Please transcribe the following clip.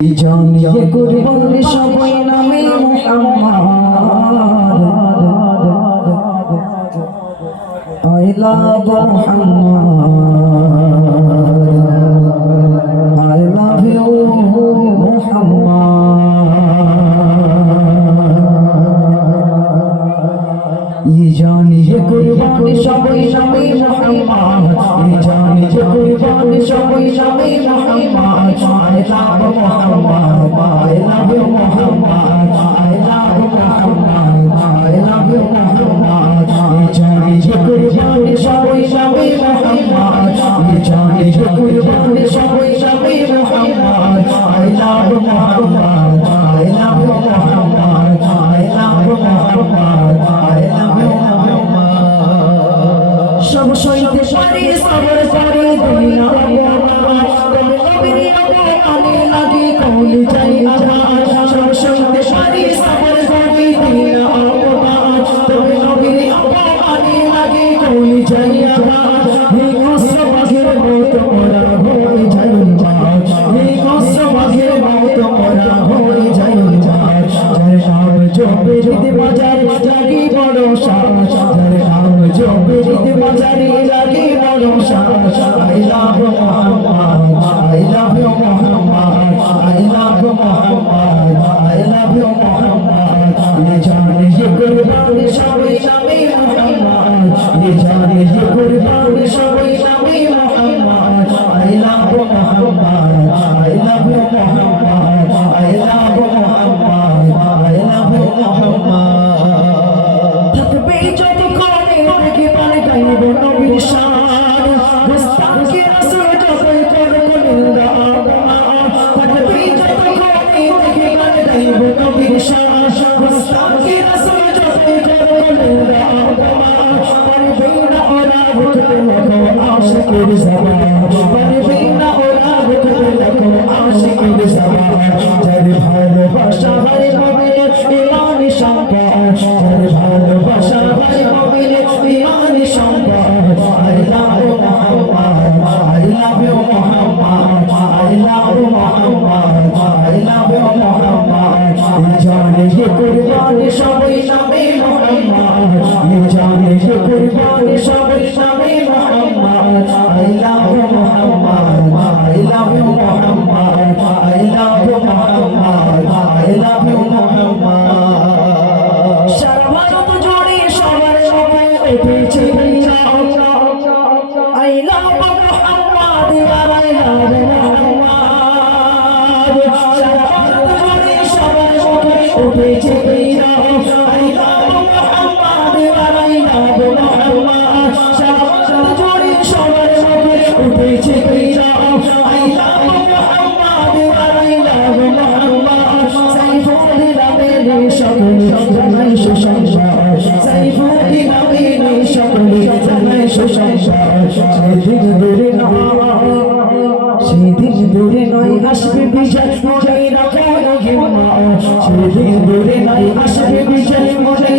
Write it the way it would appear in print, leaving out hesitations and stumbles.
জানিয়ে কুরবান সবাই নামে Muhammad I love Muhammad I love you Muhammad ये जानिए कुर्बान सबाई नामे मुहम्मद ये जानिए कुर्बान सबाई नामे Muhammad I love Muhammad I love you Muhammad I love Muhammad I love you Muhammad ये जानिए कुर्बान सबाई नामे मुहम्मद ये जानिए कुर्बान सबाई नामे Muhammad I love Muhammad I love you Muhammad I love Muhammad I love you সব সইতে পারি সবর করে দুনিয়া অপমান তবে নবীর অপমানে লাগে কলি যাই আঘাত সব সইতে পারি সবর করে দুনিয়া অপমান তবে নবীর অপমানে লাগে কলি যাই আঘাত এই কষ্ট বাঘের মতো ওরা হয়ে যায় উন্মাদ এই কষ্ট বাঘের মতো ওরা হয়ে যায় উন্মাদ যার নাম জপে দিতে বাজার লাগি বড় সাহস যার নাম জপে দিতে বাজারে লাগি বড় সাহস I love Muhammad I love you Muhammad I love Muhammad I love you Muhammad ये जाने ये कुर्बान सबाई नामे मुहम्मद ये जाने ये कुर्बान सबाई नामे Muhammad I love Muhammad I love you Muhammad I love Muhammad I love you Muhammad থাকবে যত কোণে দেখে পারে গাইব নবীর শান মুস্তাকি রাসূল যতই করব নিন্দা থাকবে যত কোণে দেখে পারে গাইব নবীর শান মুস্তাকি রাসূল যতই করব নিন্দা পারবে না ওরা রুখতে লাগো আশিকের জবান পারবে না ওরা রুখতে লাগো আশিকের জবান যার ভালোবাসা হয় নবীর ঈমান সম্পদ যার ভালোবাসা হয় নবীর ঈমান সম্পদ I love Muhammad I love you Muhammad I love Muhammad I love you Muhammad ये जाने ये कुर्बान सबाई नामे मुहम्मद ये जाने ये कुर्बान सबाई नामे Muhammad I love Muhammad I love you Muhammad I love Muhammad I love you Muhammad সারা ভারত জুড়ে সবার মুখে উঠেছে I love Muhammad I love Muhammad সারা ভারত জুড়ে সবার মুখে উঠেছে I love Muhammad I love Muhammad সারা ভারত জুড়ে সবার মুখে উঠেছে I love Muhammad I love Muhammad Saiful নামে সকলে জানাই সুসংবাদ সাইফুল নামে সকলে জানাই সুসংবাদ সেদিন দূরে নয় আসবে বিজয় মনে রাখো হিম্মত সেদিন দূরে নয় আসবে বিজয় মনে